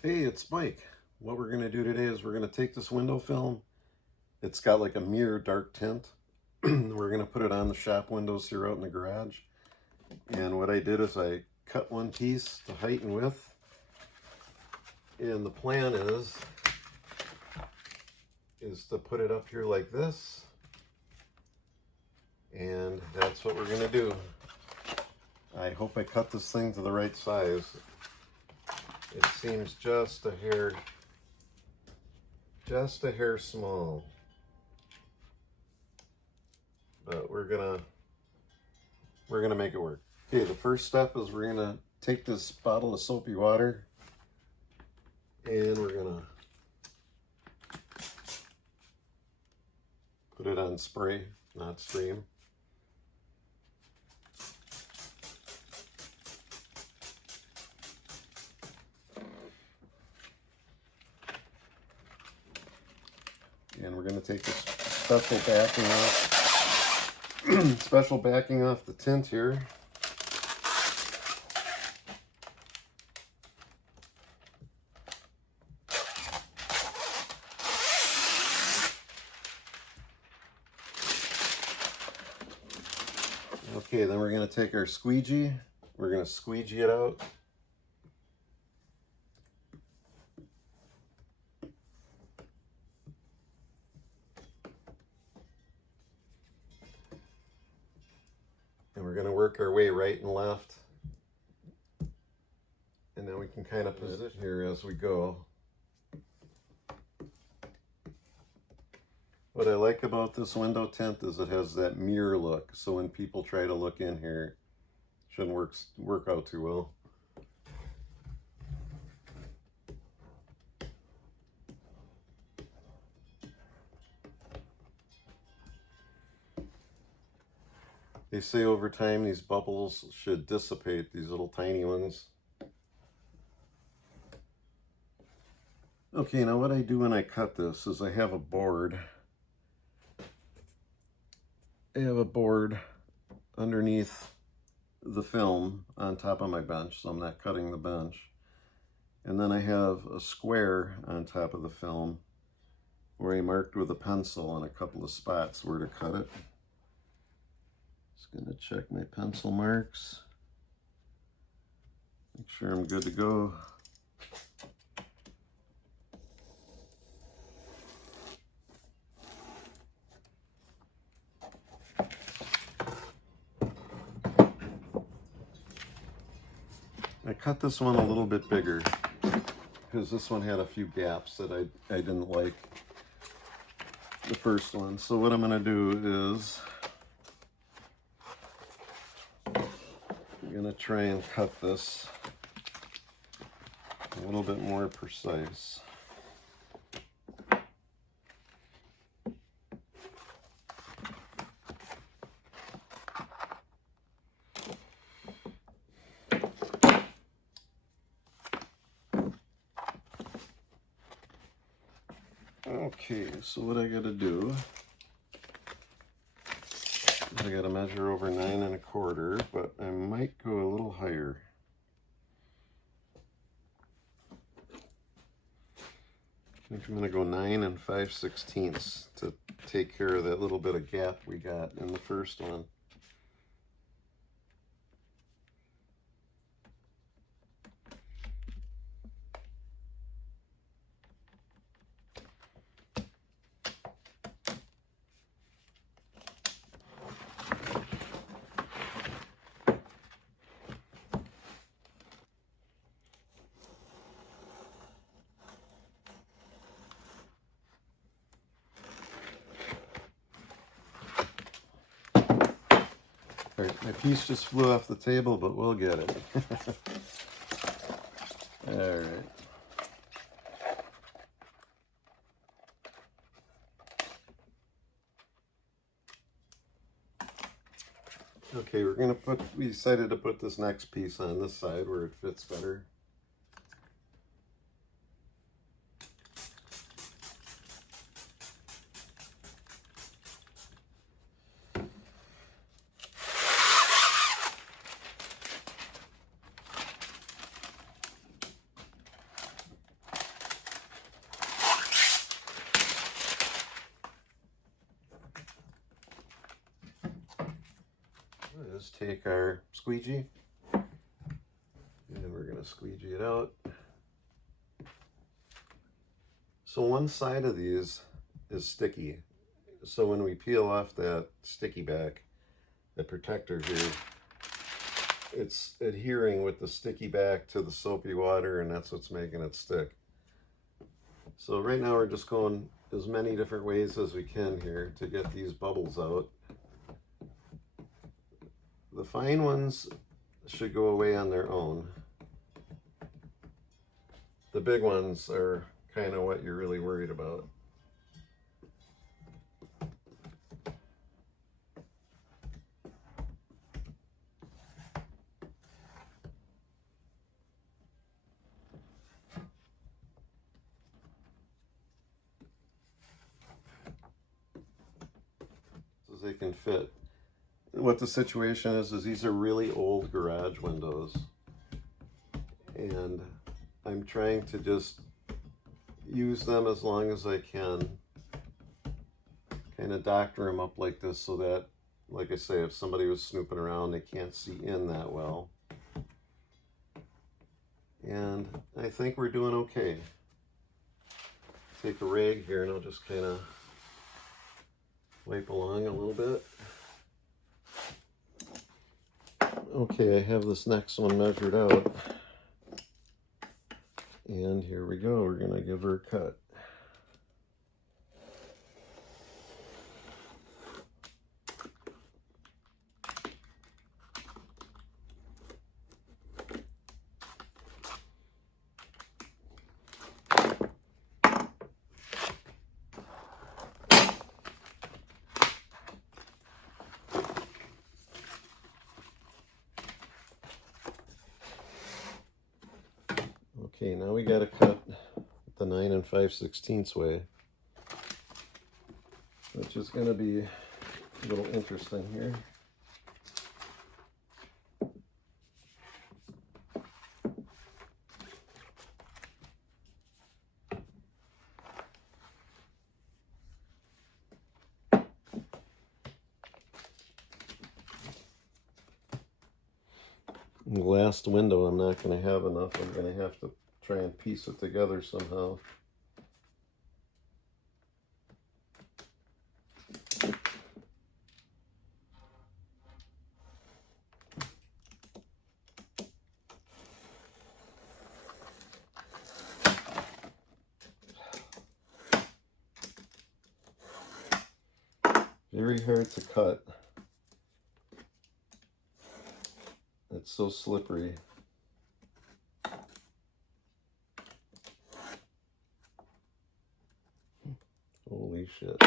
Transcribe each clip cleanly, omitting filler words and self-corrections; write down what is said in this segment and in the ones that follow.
Hey, it's Mike. What we're going to do today is we're going to take this window film. It's got like a mirror dark tint. We're going to put it on the shop windows here out in the garage. And what I did is I cut one piece to height and width. And the plan is to put it up here like this. And that's what we're going to do. I hope I cut this thing to the right size. It seems just a hair small. But we're gonna make it work. Okay, the first step is we're gonna take this bottle of soapy water and we're gonna put it on spray, not stream. And we're going to take this special backing off the tint here. Okay, then we're going to take our squeegee. We're going to squeegee it out. And we're going to work our way right and left. And then we can kind of position here as we go. What I like about this window tint is it has that mirror look. So when people try to look in here, it shouldn't work out too well. They say over time these bubbles should dissipate, these little tiny ones. Okay, now what I do when I cut this is I have a board. I have a board underneath the film on top of my bench, so I'm not cutting the bench. And then I have a square on top of the film where I marked with a pencil on a couple of spots where to cut it. Just gonna check my pencil marks. Make sure I'm good to go. I cut this one a little bit bigger because this one had a few gaps that I didn't like the first one. So what I'm going to do is I'm going to try and cut this a little bit more precise. Okay, so what I gotta do is I gotta measure over 9 1/4, but I might go a little higher. I think I'm gonna go 9 5/16 to take care of that little bit of gap we got in the first one. All right, my piece just flew off the table, but we'll get it. All right. Okay, we decided to put this next piece on this side where it fits better. is take our squeegee and we're going to squeegee it out. So one side of these is sticky. So when we peel off that sticky back, the protector here, it's adhering with the sticky back to the soapy water, and that's what's making it stick. So right now we're just going as many different ways as we can here to get these bubbles out. The fine ones should go away on their own. The big ones are kind of what you're really worried about. So they can fit. What the situation is these are really old garage windows. And I'm trying to just use them as long as I can. Kind of doctor them up like this so that, like I say, if somebody was snooping around, they can't see in that well. And I think we're doing okay. Take a rag here and I'll just kind of wipe along a little bit. Okay, I have this next one measured out. And here we go, we're gonna give her a cut. Okay, now we got to cut the 9 5/16 way, which is going to be a little interesting here. The last window I'm not going to have enough. I'm going to have to try and piece it together somehow. Very hard to cut. It's so slippery. Holy shit.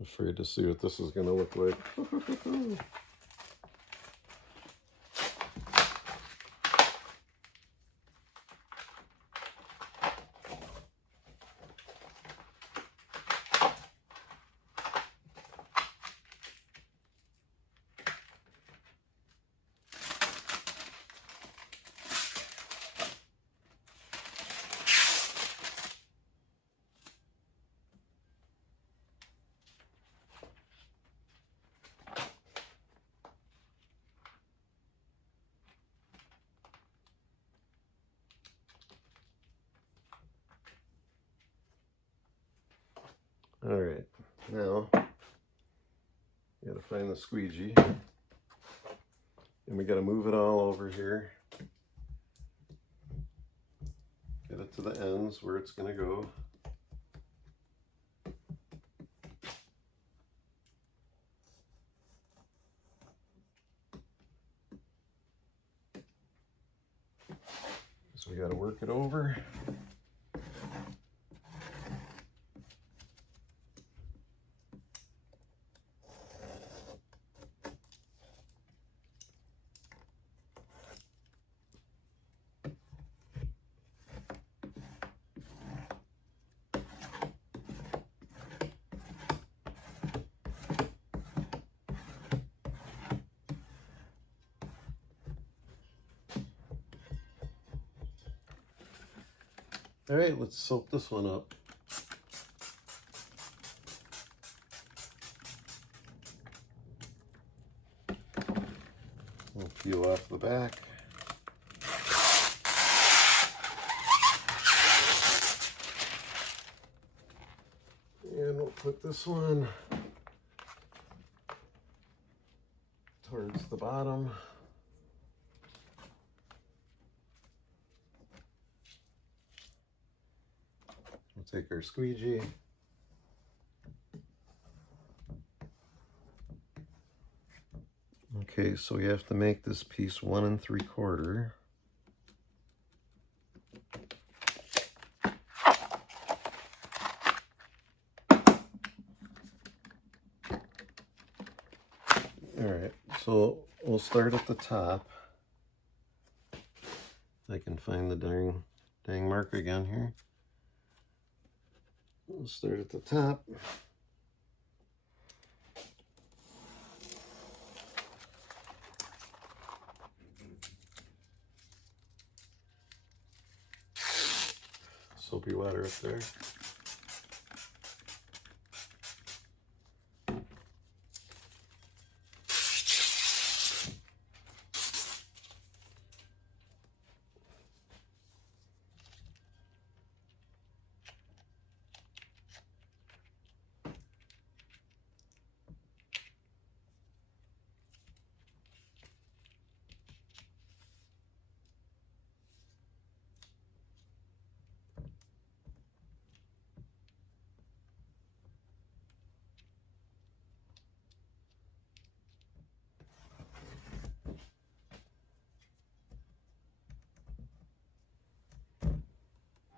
Afraid to see what this is going to look like. All right, now you gotta find the squeegee, and we gotta move it all over here. Get it to the ends where it's gonna go. So we gotta work it over. All right, let's soak this one up. We'll peel off the back. And we'll put this one towards the bottom. We'll take our squeegee. Okay, so we have to make this piece 1 3/4. All right, so we'll start at the top. If I can find the dang mark again here. We'll start at the top. Soapy water up there.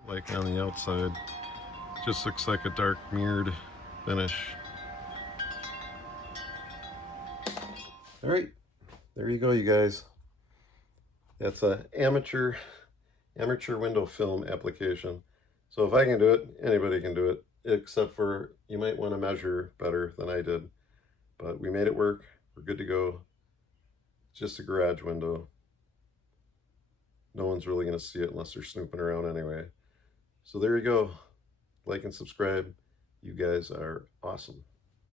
Like on the outside, just looks like a dark mirrored finish. All right, there you go, you guys. That's an amateur window film application. So if I can do it, anybody can do it, except for you might want to measure better than I did. But we made it work. We're good to go. Just a garage window. No one's really going to see it unless they're snooping around anyway. So there you go. Like and subscribe. You guys are awesome.